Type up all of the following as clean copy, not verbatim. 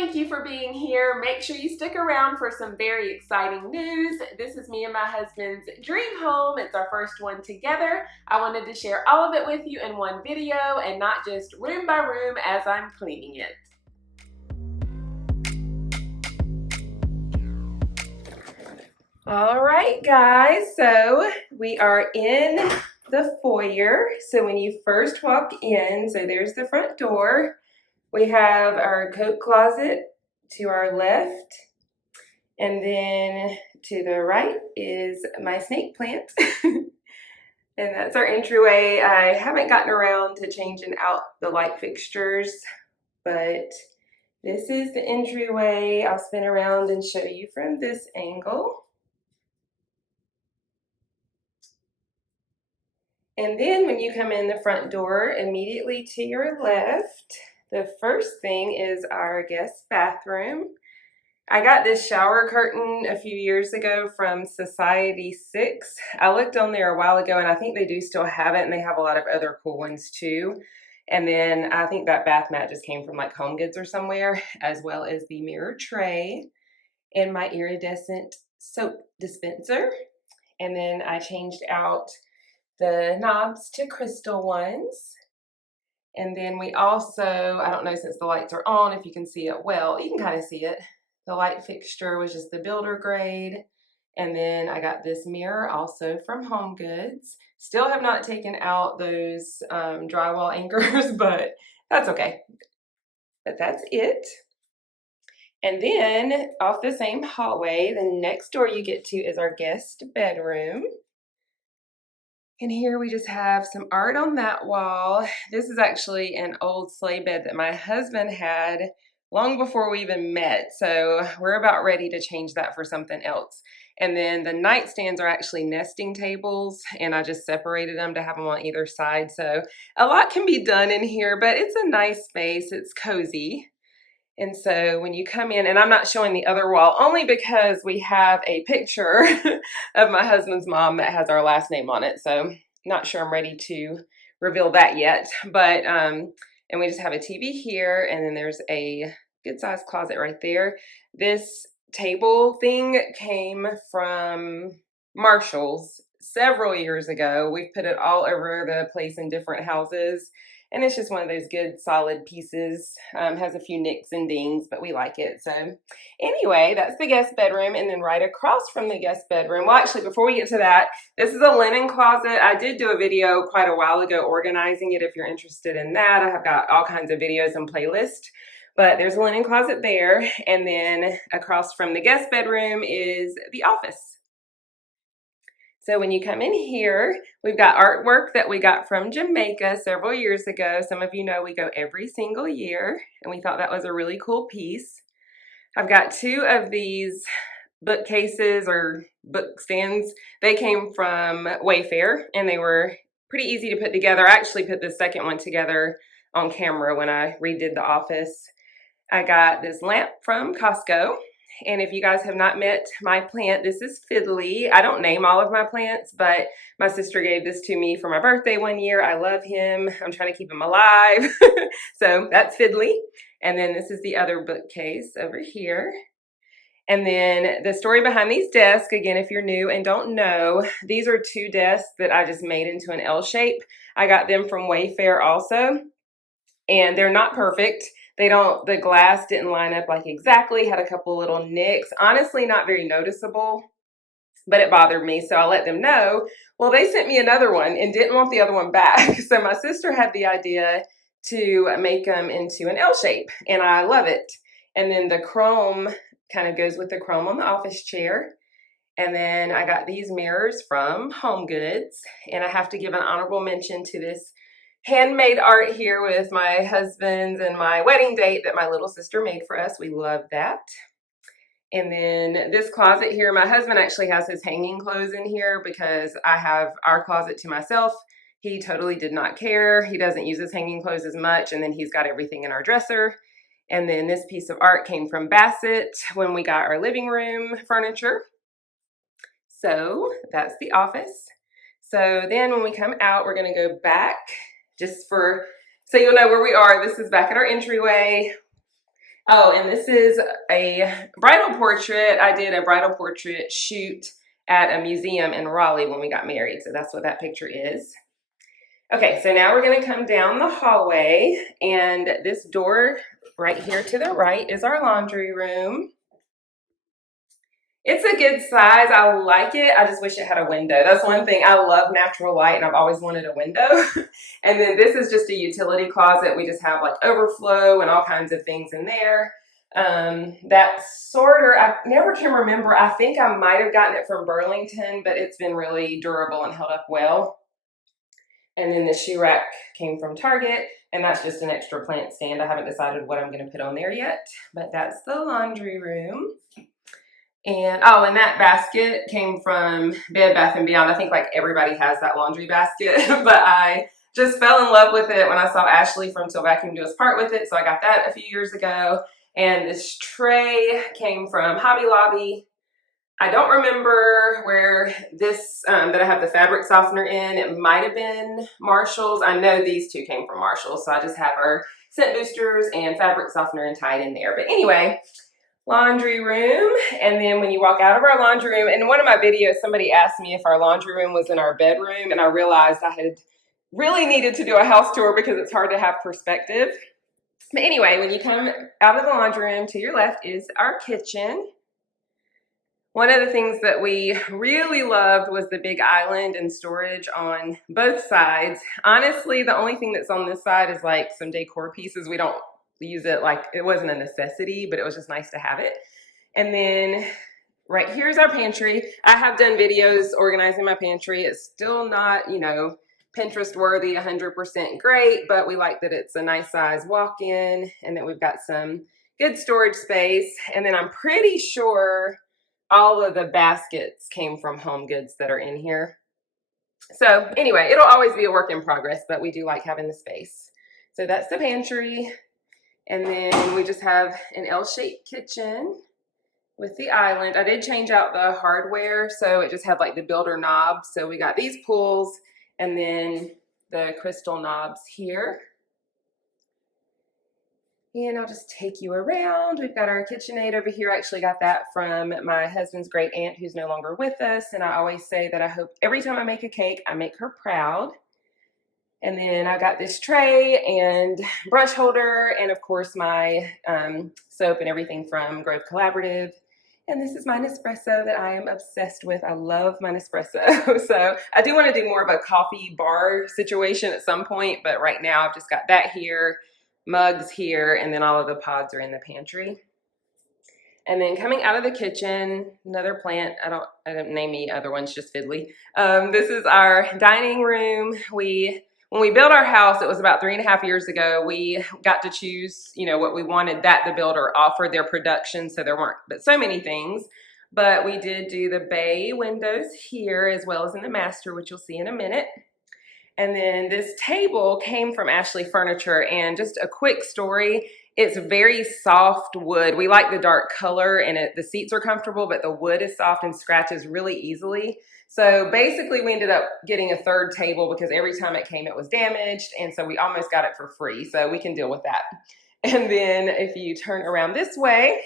Thank you for being here. Make sure you stick around for some very exciting news. This is me and my husband's dream home. It's our first one together. I wanted to share all of it with you in one video and not just room by room as I'm cleaning it. All right, guys, so we are in the foyer. So when you first walk in, so there's the front door. We have our coat closet to our left, and then to the right is my snake plant. And that's our entryway. I haven't gotten around to changing out the light fixtures, but this is the entryway. I'll spin around and show you from this angle. And then when you come in the front door, immediately to your left, the first thing is our guest bathroom. I got this shower curtain a few years ago from Society 6. I looked on there a while ago and I think they do still have it, and they have a lot of other cool ones too. And then I think that bath mat just came from like Home Goods or somewhere, as well as the mirror tray and my iridescent soap dispenser. And then I changed out the knobs to crystal ones. And then we also, I don't know since the lights are on if you can see it well, you can kind of see it. The light fixture was just the builder grade. And then I got this mirror also from Home Goods. Still have not taken out those drywall anchors, but that's okay. But that's it. And then off the same hallway, the next door you get to is our guest bedroom. And here we just have some art on that wall. This is actually an old sleigh bed that my husband had long before we even met. So we're about ready to change that for something else. And then the nightstands are actually nesting tables, and I just separated them to have them on either side. So a lot can be done in here, but it's a nice space. It's cozy. And so when you come in, and I'm not showing the other wall only because we have a picture of my husband's mom that has our last name on it. So not sure I'm ready to reveal that yet. But, and we just have a TV here, and then there's a good sized closet right there. This table thing came from Marshall's several years ago. We've put it all over the place in different houses. And it's just one of those good solid pieces. Has a few nicks and dings, but we like it. So anyway, that's the guest bedroom. And then right across from the guest bedroom, well, actually, before we get to that, this is a linen closet. I did do a video quite a while ago organizing it if you're interested in that. I have got all kinds of videos and playlists. But there's a linen closet there. And then across from the guest bedroom is the office. So when you come in here, we've got artwork that we got from Jamaica several years ago. Some of you know we go every single year, and we thought that was a really cool piece. I've got two of these bookcases or book stands. They came from Wayfair, and they were pretty easy to put together. I actually put the second one together on camera when I redid the office. I got this lamp from Costco. And if you guys have not met my plant, this is Fiddly. I don't name all of my plants, but my sister gave this to me for my birthday one year. I love him. I'm trying to keep him alive. So that's Fiddly. And then this is the other bookcase over here. And then the story behind these desks, again, if you're new and don't know, these are two desks that I just made into an L shape. I got them from Wayfair also, and they're not perfect. The glass didn't line up like exactly, had a couple little nicks. Honestly, not very noticeable, but it bothered me. So I let them know. Well, they sent me another one and didn't want the other one back. So my sister had the idea to make them into an L shape, and I love it. And then the chrome kind of goes with the chrome on the office chair. And then I got these mirrors from Home Goods, and I have to give an honorable mention to this handmade art here with my husband's and my wedding date that my little sister made for us. We love that. And then this closet here, my husband actually has his hanging clothes in here because I have our closet to myself. He totally did not care. He doesn't use his hanging clothes as much, and then he's got everything in our dresser. And then this piece of art came from Bassett when we got our living room furniture. So that's the office. So then when we come out, we're gonna go back just so you'll know where we are. This is back at our entryway. Oh, and this is a bridal portrait. I did a bridal portrait shoot at a museum in Raleigh when we got married. So that's what that picture is. Okay, so now we're gonna come down the hallway, and this door right here to the right is our laundry room. It's a good size. I like it. I just wish it had a window. That's one thing. I love natural light, and I've always wanted a window. And then this is just a utility closet. We just have like overflow and all kinds of things in there. That sorter, I never can remember. I think I might have gotten it from Burlington, but it's been really durable and held up well. And then the shoe rack came from Target, and that's just an extra plant stand. I haven't decided what I'm going to put on there yet, but that's the laundry room. And oh, and that basket came from Bed Bath & Beyond. I think like everybody has that laundry basket, but I just fell in love with it when I saw Ashley from Till Vacuum do us part with it. So I got that a few years ago. And this tray came from Hobby Lobby. I don't remember where this, that I have the fabric softener in. It might have been Marshall's. I know these two came from Marshall's. So I just have our scent boosters and fabric softener and tied in there. But anyway, laundry room. And then when you walk out of our laundry room, in one of my videos, somebody asked me if our laundry room was in our bedroom, and I realized I had really needed to do a house tour because it's hard to have perspective. But anyway, when you come out of the laundry room, to your left is our kitchen. One of the things that we really loved was the big island and storage on both sides. Honestly, the only thing that's on this side is like some decor pieces. We don't use it, like it wasn't a necessity, but it was just nice to have it. And then right here's our pantry. I have done videos organizing my pantry. It's still not, you know, Pinterest worthy 100% great, but we like that it's a nice size walk-in and that we've got some good storage space. And then I'm pretty sure all of the baskets came from Home Goods that are in here. So anyway, it'll always be a work in progress, but we do like having the space. So that's the pantry. And then we just have an L-shaped kitchen with the island. I did change out the hardware, so it just had like the builder knobs. So we got these pulls and then the crystal knobs here. And I'll just take you around. We've got our KitchenAid over here. I actually got that from my husband's great aunt who's no longer with us. And I always say that I hope every time I make a cake, I make her proud. And then I got this tray and brush holder, and of course my soap and everything from Grove Collaborative. And this is my Nespresso that I am obsessed with. I love my Nespresso. So I do want to do more of a coffee bar situation at some point, but right now I've just got that here, mugs here, and then all of the pods are in the pantry. And then coming out of the kitchen, another plant. I don't name the other ones, just fiddly. This is our dining room. When we built our house, it was about 3.5 years ago, we got to choose, you know, what we wanted that the builder offered their production, so there weren't but so many things. But we did do the bay windows here as well as in the master, which you'll see in a minute. And then this table came from Ashley Furniture, and just a quick story, it's very soft wood. We like the dark color, and the seats are comfortable, but the wood is soft and scratches really easily. So basically we ended up getting a third table because every time it came it was damaged, and so we almost got it for free, so we can deal with that. And then if you turn around this way,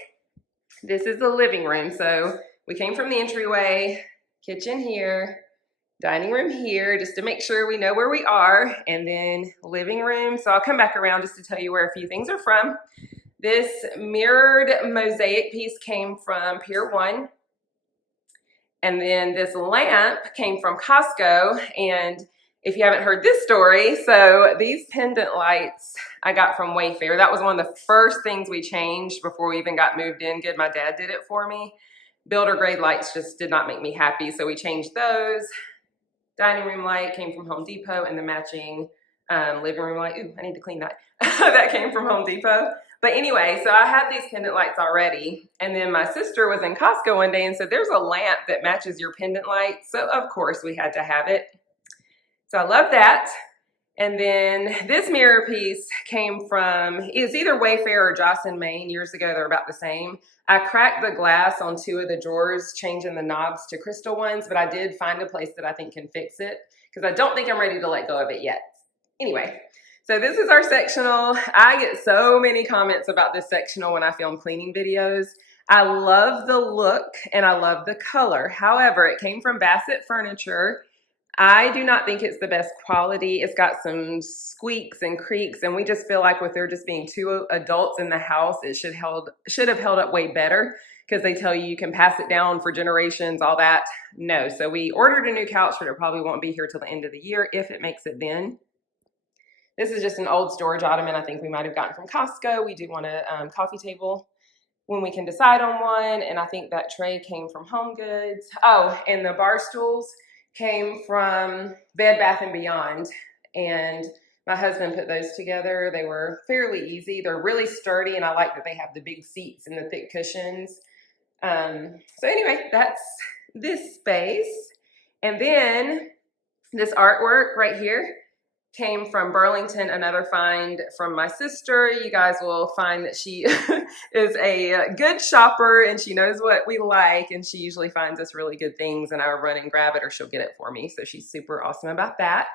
this is the living room. So we came from the entryway, kitchen here, dining room here, just to make sure we know where we are, and then living room. So I'll come back around just to tell you where a few things are from. This mirrored mosaic piece came from Pier 1. And then this lamp came from Costco. And if you haven't heard this story, so these pendant lights I got from Wayfair. That was one of the first things we changed before we even got moved in. Good, my dad did it for me. Builder grade lights just did not make me happy, so we changed those. Dining room light came from Home Depot, and the matching living room light, ooh, I need to clean that. That came from Home Depot. But anyway, so I had these pendant lights already, and then my sister was in Costco one day and said, there's a lamp that matches your pendant light. So of course we had to have it. So I love that. And then this mirror piece came from, it was either Wayfair or Jocelyn, Maine years ago. They're about the same. I cracked the glass on 2 of the drawers, changing the knobs to crystal ones, but I did find a place that I think can fix it because I don't think I'm ready to let go of it yet. Anyway, So this is our sectional. I get so many comments about this sectional when I film cleaning videos. I love the look and I love the color. However, it came from Bassett Furniture. I do not think it's the best quality. It's got some squeaks and creaks, and we just feel like with there just being two adults in the house, it should have held up way better, because they tell you can pass it down for generations, all that. No, so we ordered a new couch, but it probably won't be here till the end of the year, if it makes it then. This is just an old storage ottoman I think we might have gotten from Costco. We do want a coffee table when we can decide on one, and I think that tray came from Home Goods. Oh, and the bar stools came from Bed Bath & Beyond, and my husband put those together. They were fairly easy. They're really sturdy, and I like that they have the big seats and the thick cushions. So anyway, that's this space. And then this artwork right here came from Burlington, another find from my sister. You guys will find that she is a good shopper and she knows what we like, and she usually finds us really good things and I'll run and grab it or she'll get it for me. So she's super awesome about that.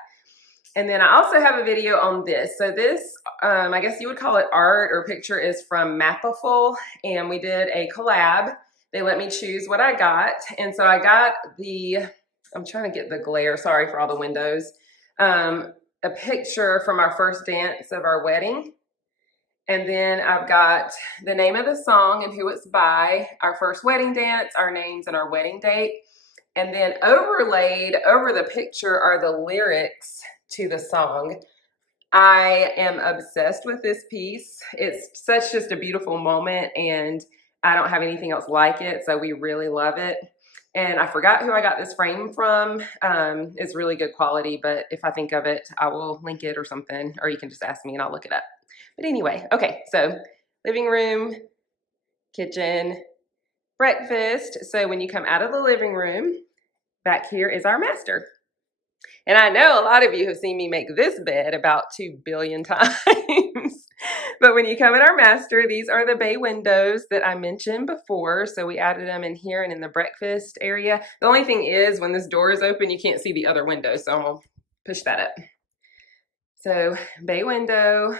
And then I also have a video on this. So this, I guess you would call it art or picture, is from Mapiful, and we did a collab. They let me choose what I got. And so I got I'm trying to get the glare, sorry for all the windows. A picture from our first dance of our wedding. And then I've got the name of the song and who it's by, our first wedding dance, our names, and our wedding date. And then overlaid over the picture are the lyrics to the song. I am obsessed with this piece. It's such just a beautiful moment, and I don't have anything else like it, so we really love it. And I forgot who I got this frame from. It's really good quality, but if I think of it, I will link it or something, or you can just ask me and I'll look it up. But anyway, okay, so living room, kitchen, breakfast. So when you come out of the living room, back here is our master. And I know a lot of you have seen me make this bed about 2 billion times. But when you come in our master, these are the bay windows that I mentioned before. So we added them in here and in the breakfast area. The only thing is, when this door is open, you can't see the other window. So I'm going to push that up. So bay window.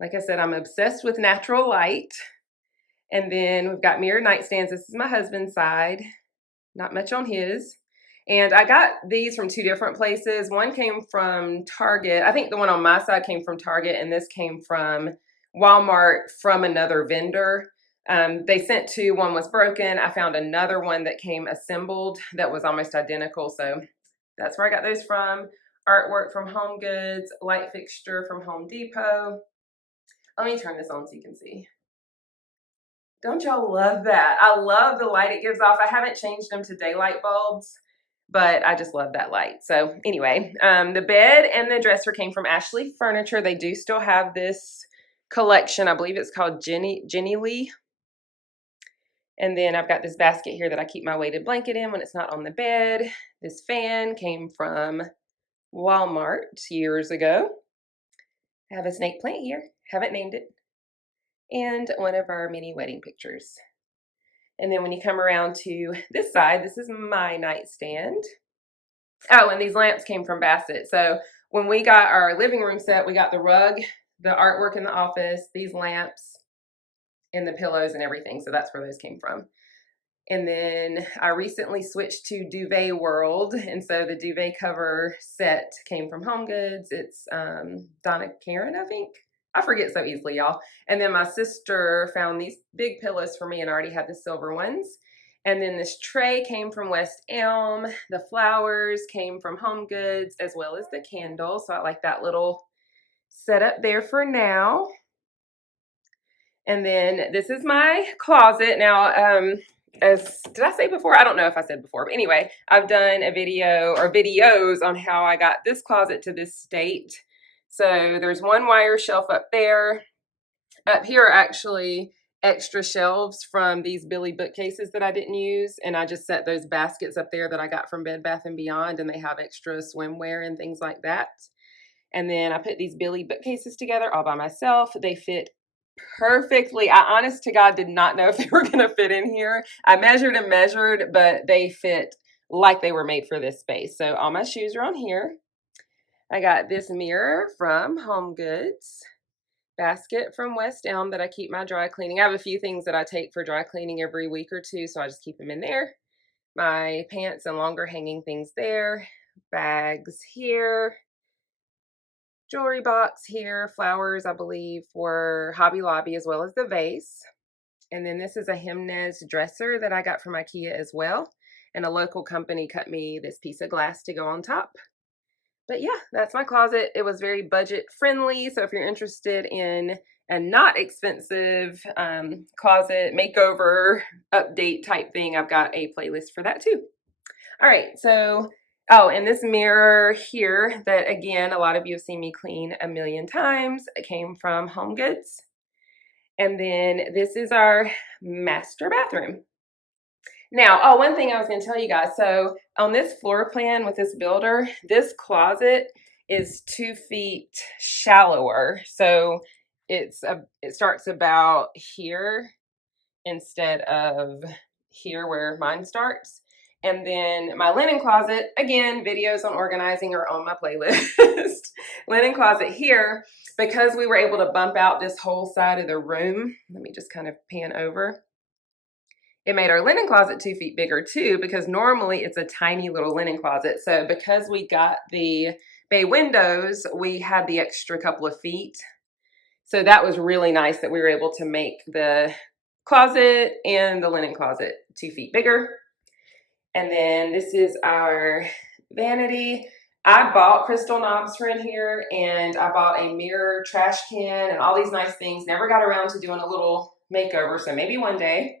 Like I said, I'm obsessed with natural light. And then we've got mirror nightstands. This is my husband's side. Not much on his. And I got these from 2 different places. One came from Target. I think the one on my side came from Target, and this came from Walmart from another vendor. They sent 2. One was broken. I found another one that came assembled that was almost identical. So that's where I got those from. Artwork from Home Goods. Light fixture from Home Depot. Let me turn this on so you can see. Don't y'all love that? I love the light it gives off. I haven't changed them to daylight bulbs, but I just love that light. So anyway, the bed and the dresser came from Ashley Furniture. They do still have this collection. I believe it's called Jenny Lee. And then I've got this basket here that I keep my weighted blanket in when it's not on the bed. This fan came from Walmart years ago. I have a snake plant here. Haven't named it. And one of our mini wedding pictures. And then when you come around to this side, this is my nightstand. Oh, and these lamps came from Bassett. So when we got our living room set, we got the rug, the artwork in the office, these lamps, and the pillows and everything. So that's where those came from. And then I recently switched to Duvet World. And so the duvet cover set came from Home Goods. It's Donna Karen, I think. I forget so easily, y'all. And then my sister found these big pillows for me and already had the silver ones. And then this tray came from West Elm. The flowers came from Home Goods, as well as the candles. So I like that little setup there for now. And then this is my closet. Now, did I say before? I don't know if I said before, but anyway, I've done a video or videos on how I got this closet to this state. So there's one wire shelf up there. Up here are actually extra shelves from these Billy bookcases that I didn't use. And I just set those baskets up there that I got from Bed Bath & Beyond, and they have extra swimwear and things like that. And then I put these Billy bookcases together all by myself. They fit perfectly. I honest to God did not know if they were going to fit in here. I measured and measured, but they fit like they were made for this space. So all my shoes are on here. I got this mirror from Home Goods, basket from West Elm that I keep my dry cleaning. I have a few things that I take for dry cleaning every week or two, so I just keep them in there. My pants and longer hanging things there, bags here, jewelry box here, flowers I believe for Hobby Lobby as well as the vase. And then this is a Jimenez dresser that I got from IKEA as well. And a local company cut me this piece of glass to go on top. But yeah, that's my closet. It was very budget friendly. So if you're interested in a not expensive closet makeover update type thing, I've got a playlist for that too. All right, so, oh, and this mirror here that, again, a lot of you have seen me clean a million times. It came from Home Goods. And then this is our master bathroom. Now, oh, one thing I was going to tell you guys. So on this floor plan with this builder, this closet is 2 feet shallower. So it starts about here instead of here where mine starts. And then my linen closet, again, videos on organizing are on my playlist. Linen closet here, because we were able to bump out this whole side of the room. Let me just kind of pan over. It made our linen closet 2 feet bigger too, because normally it's a tiny little linen closet. So because we got the bay windows, we had the extra couple of feet. So that was really nice that we were able to make the closet and the linen closet 2 feet bigger. And then this is our vanity. I bought crystal knobs for in here, and I bought a mirror, trash can, and all these nice things. Never got around to doing a little makeover, so maybe one day.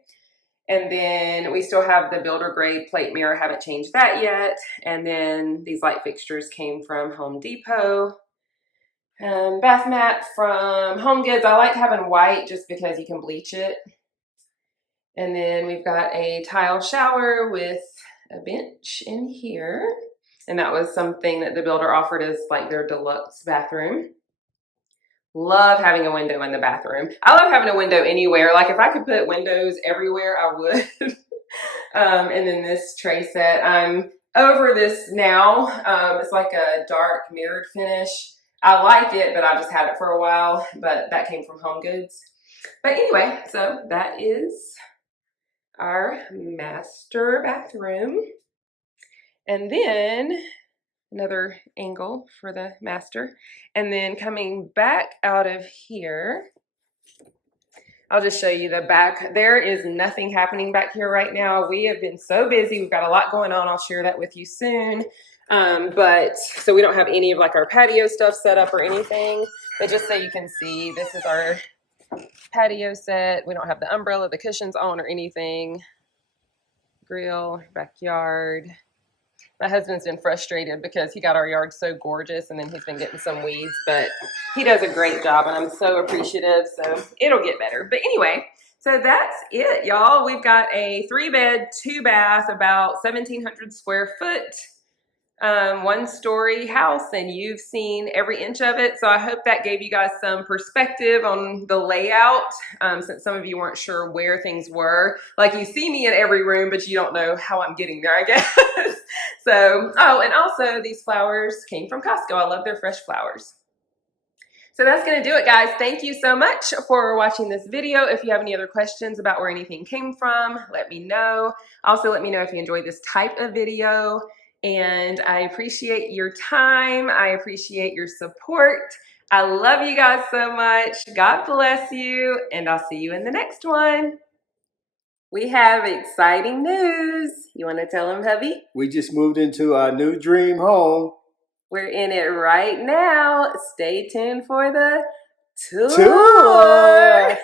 And then we still have the builder grade plate mirror. Haven't changed that yet. And then these light fixtures came from Home Depot. Bath mat from Home Goods. I like having white just because you can bleach it. And then we've got a tile shower with a bench in here. And that was something that the builder offered as like their deluxe bathroom. Love having a window in the bathroom. I love having a window anywhere. Like if I could put windows everywhere, I would. And then this tray set, I'm over this now. It's like a dark mirrored finish. I like it, but I just had it for a while, but that came from Home Goods. But anyway, so that is our master bathroom. And then another angle for the master. And then coming back out of here, I'll just show you the back. There is nothing happening back here right now. We have been so busy. We've got a lot going on. I'll share that with you soon. But so we don't have any of like our patio stuff set up or anything. But just so you can see, this is our patio set. We don't have the umbrella, the cushions on or anything. Grill, backyard. My husband's been frustrated because he got our yard so gorgeous and then he's been getting some weeds, but he does a great job and I'm so appreciative, so it'll get better. But anyway, so that's it, y'all. We've got a 3-bed, 2-bath, about 1,700 square foot, 1-story house, and you've seen every inch of it. So I hope that gave you guys some perspective on the layout, since some of you weren't sure where things were. Like you see me in every room, but you don't know how I'm getting there, I guess. So, oh, and also these flowers came from Costco. I love their fresh flowers. So that's going to do it, guys. Thank you so much for watching this video. If you have any other questions about where anything came from, let me know. Also, let me know if you enjoyed this type of video. And I appreciate your time. I appreciate your support. I love you guys so much. God bless you. And I'll see you in the next one. We have exciting news. You want to tell them, hubby? We just moved into our new dream home. We're in it right now. Stay tuned for the tour.